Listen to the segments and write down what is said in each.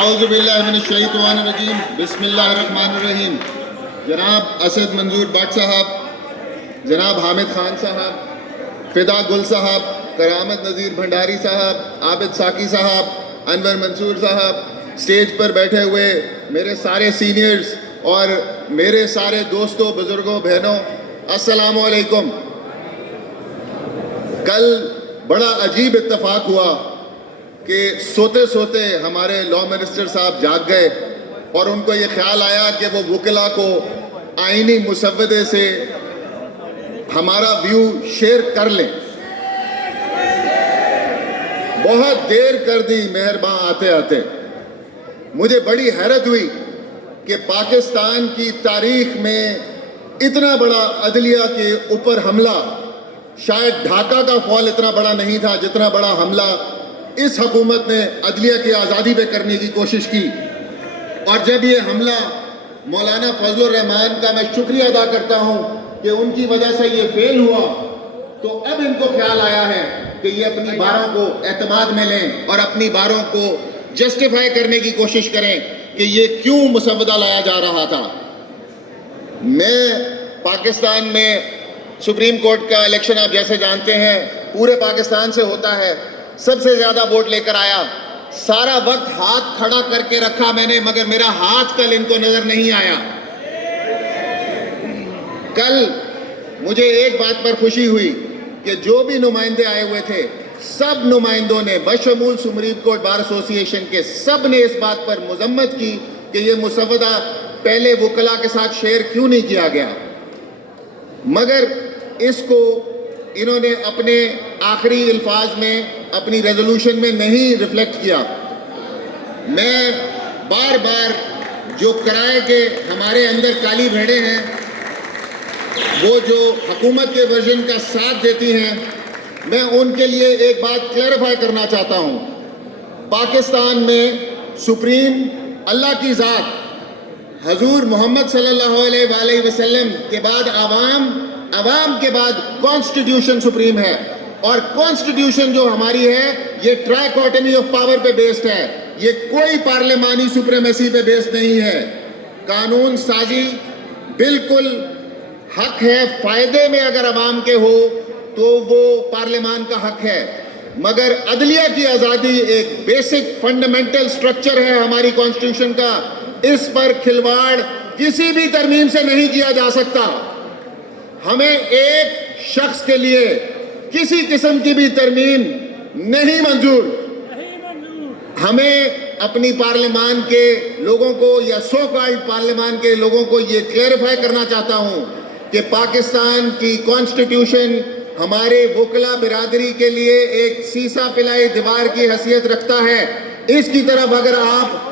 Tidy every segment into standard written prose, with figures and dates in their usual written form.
आउज़ुबिल्लाहिमिनश्शैतानिर्रजीम बिस्मिल्लाहिर्रहमानिर्रहीम। जनाब असद मंजूर भट्ट साहब, जनाब हामिद खान साहब, फिदा गुल साहब, करामत नज़ीर भंडारी साहब, आबिद साकी साहब, अनवर मंसूर साहब, स्टेज पर बैठे हुए मेरे सारे सीनियर्स और मेरे सारे दोस्तों, बुज़ुर्गों, बहनों, अस्सलामु अलैकुम। कल बड़ा अजीब इत्तेफाक हुआ कि सोते सोते हमारे लॉ मिनिस्टर साहब जाग गए और उनको ये ख्याल आया कि वो वकला को आईनी मुसव्वदे से हमारा व्यू शेयर कर लें। बहुत देर कर दी मेहरबान आते आते। मुझे बड़ी हैरत हुई कि पाकिस्तान की तारीख में इतना बड़ा अदलिया के ऊपर हमला, शायद ढाका का फॉल इतना बड़ा नहीं था जितना बड़ा हमला इस हुकूमत ने अदलिया की आज़ादी पे करने की कोशिश की। और जब ये हमला मौलाना फजलुर रहमान का मैं शुक्रिया अदा करता हूँ कि उनकी वजह से ये फेल हुआ, तो अब इनको ख्याल आया है कि ये अपनी बारों को एतमाद में लें और अपनी बारों को जस्टिफाई करने की कोशिश करें कि ये क्यों मुसव्वदा लाया जा रहा था। मैं पाकिस्तान में सुप्रीम कोर्ट का इलेक्शन आप जैसे जानते हैं पूरे पाकिस्तान से होता है, सबसे ज़्यादा वोट लेकर आया। सारा वक्त हाथ खड़ा करके रखा मैंने, मगर मेरा हाथ कल इनको नज़र नहीं आया। कल मुझे एक बात पर खुशी हुई कि जो भी नुमाइंदे आए हुए थे, सब नुमाइंदों ने बशमूल सुप्रीम कोर्ट बार एसोसिएशन के सब ने इस बात पर मजम्मत की कि ये मुसव्वदा पहले वकला के साथ शेयर क्यों नहीं किया गया, मगर इसको इन्होंने अपने आखिरी अल्फाज में अपनी रेजोल्यूशन में नहीं रिफ्लेक्ट किया। मैं बार बार जो किराए के हमारे अंदर काली भेड़ें हैं, वो जो हुकूमत के वर्जन का साथ देती हैं, मैं उनके लिए एक बात क्लैरिफाई करना चाहता हूँ। पाकिस्तान में सुप्रीम अल्लाह की ज़ात हजूर मोहम्मद सल्लल्लाहु अलैहि वसल्लम के बाद आवाम के बाद कॉन्स्टिट्यूशन सुप्रीम है। और कॉन्स्टिट्यूशन जो हमारी है ये ट्राइकोटमी ऑफ पावर पे बेस्ड है, ये कोई पार्लिमानी सुप्रीमेसी पे बेस्ड नहीं है। कानून साजी बिल्कुल हक है, फायदे में अगर आवाम के हो तो वो पार्लियामान का हक है, मगर अदलिया की आज़ादी एक बेसिक फंडामेंटल स्ट्रक्चर है हमारी कॉन्स्टिट्यूशन का। इस पर खिलवाड़ किसी भी तरमीम से नहीं किया जा सकता। हमें एक शख्स के लिए किसी किस्म की भी तरमीम नहीं मंजूर। हमें अपनी पार्लियामान के लोगों को या सो कॉल्ड पार्लियामान के लोगों को ये क्लैरिफाई करना चाहता हूँ कि पाकिस्तान की कॉन्स्टिट्यूशन हमारे वकला बिरादरी के लिए एक सीसा पिलाई दीवार की हैसियत रखता है। इसकी तरफ अगर आप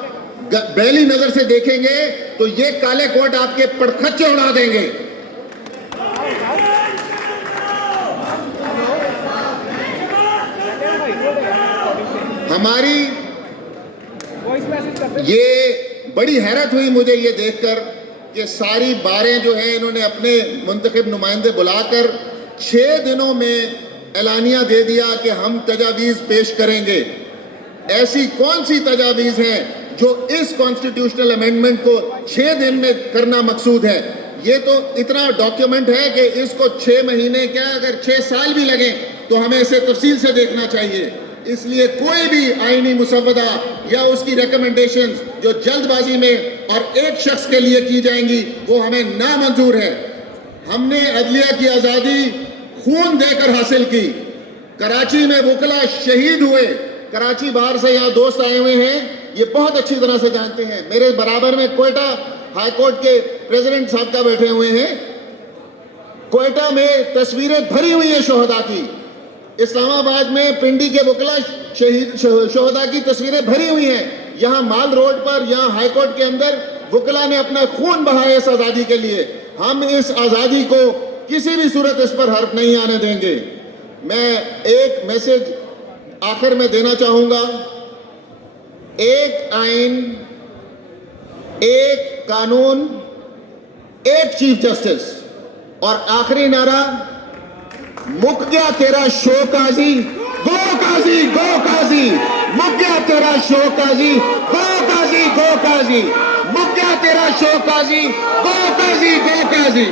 बैली नजर से देखेंगे तो ये काले कोट आपके पड़खच्चे उड़ा देंगे। हमारी ये बड़ी हैरत हुई मुझे ये देखकर कि सारी बारें जो हैं इन्होंने अपने मुंतखब नुमाइंदे बुलाकर 6 दिनों में एलानिया दे दिया कि हम तजावीज़ पेश करेंगे। ऐसी कौन सी तजावीज़ हैं जो इस कॉन्स्टिट्यूशनल अमेंडमेंट को 6 दिन में करना मकसूद है? ये तो इतना डॉक्यूमेंट है कि इसको 6 महीने क्या अगर 6 साल भी लगें तो हमें इसे तफसील से देखना चाहिए। इसलिए कोई भी आईनी मुसव्वदा या उसकी रिकमेंडेशंस जो जल्दबाजी में और एक शख्स के लिए की जाएंगी वो हमें नामंजूर है। हमने अदलिया की आज़ादी खून देकर हासिल की। कराची में वकला शहीद हुए। कराची बाहर से यहाँ दोस्त आए हुए हैं, ये बहुत अच्छी तरह से जानते हैं। मेरे बराबर में कोयटा हाई कोर्ट के प्रेसिडेंट साहब का बैठे हुए हैं। कोयटा में तस्वीरें भरी हुई हैं शोहदा की। इस्लामाबाद में पिंडी के वकला शहीद शोहदा की तस्वीरें भरी हुई हैं। यहाँ माल रोड पर, यहाँ हाई कोर्ट के अंदर वकला ने अपना खून बहाया इस आज़ादी के लिए। हम इस आज़ादी को किसी भी सूरत इस पर हर्फ नहीं आने देंगे। मैं एक मैसेज आखिर में देना चाहूँगा। एक आइन, एक कानून, एक चीफ जस्टिस, اور آخری نعرہ مک گیا تیرا شو قاضی گو قاضی گو قاضی مک گیا تیرا شو قاضی گو قاضی گو قاضی مک گیا تیرا شو قاضی گو قاضی گو قاضی